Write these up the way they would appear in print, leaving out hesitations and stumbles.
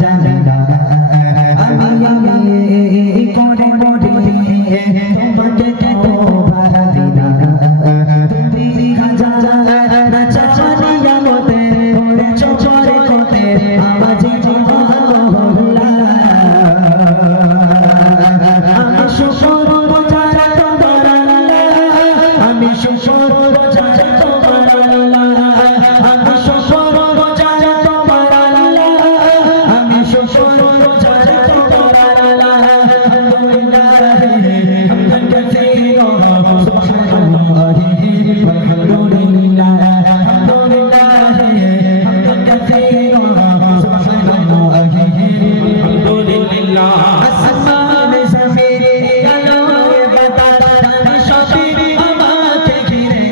জানি না আমি করে তোমাকে তো ভাড়া দিনা তুমি খাজা চাচারিয়া মতে ওরে চোরে কোতে আমার জীবন হল্লা আমি শুকর রোজার তোমার আল্লাহ আমি শুকর রোজার তোমার আল্লাহ আমি শুকর রোজার তোমার আল্লাহ আমি শুকর রোজার তোমার আল্লাহ আলহামদুলিল্লাহ Hamdan কাসীরা সুবহানাল্লাহি walhamdulillah alhamdulillah Hamdan কাসীরা সুবহানাল্লাহি walhamdulillah আসমান জমিন আলোয় বাতাস সবই আমাকে ঘিরে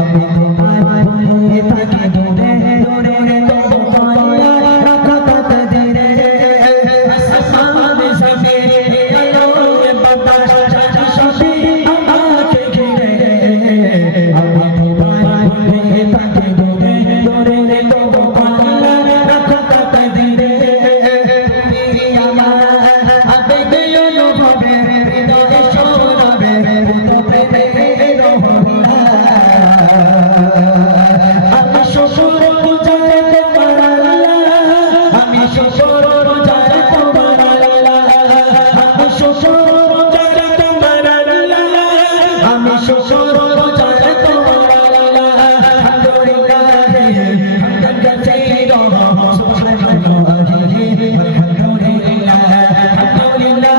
আমি তোমায় ভুলে থাকি দূরে দূরে তোমায় রাখো তাকদীরে আসমান জমিন আলোয় বাতাস সবই আমাকে ঘিরে আমি তোমায় ভুলে থাকি দূরে দূরে তোমায় রাখো তাকদীরে তুমি আমার আবেগে অনুভবে হৃদয়ে শোনাবে পুত প্রেমের হল্লা আমি শুকর গুজার তোমার আল্লাহ আমি শুকর গুজার তোমার আল্লাহ আমি শুকর গুজার তোমার আল্লাহ আমি শুকর গুজার তোমার আল্লাহ আলহামদুলিল্লাহ Hamdan কাসীরা সুবহানাল্লাহি walhamdulillah alhamdulillah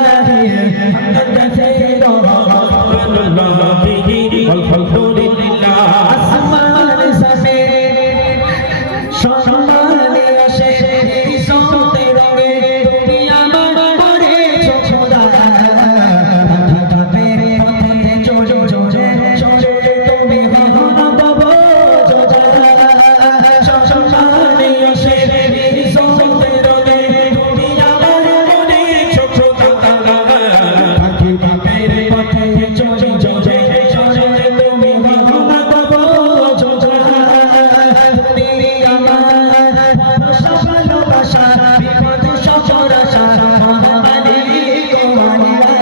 Hamdan কাসীরা সুবহানাল্লাহি walhamdulillah আসমান জমিন সম্মানে আসে ইজ্জতে রঙে তুমি আমার করেছো খোদা ঢাকাবের পথে চলে চলে চলে তুমি হলো বাবা যোজা সম্মানে আসে ইজ্জতে রঙে তুমি আমার করেছো খোদা ঢাকাবের পথে চলে চলে চলে তুমি হলো বাবা যোজা তুমি আমার ভরসা ভালোবাসা বিপদ সফর আশা মহামারী গোয়ালিয়া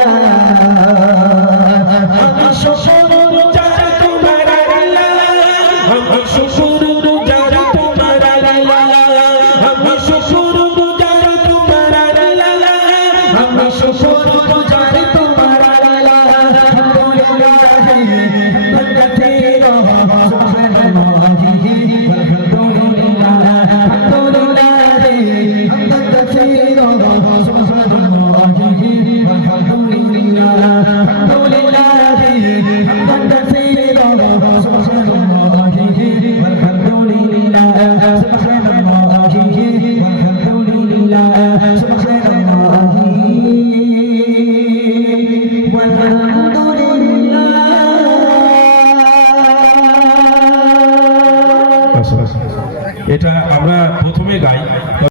আমি শুকর রোজার তোমার আল্লাহ আমি শুকর রোজার তোমার আল্লাহ আমি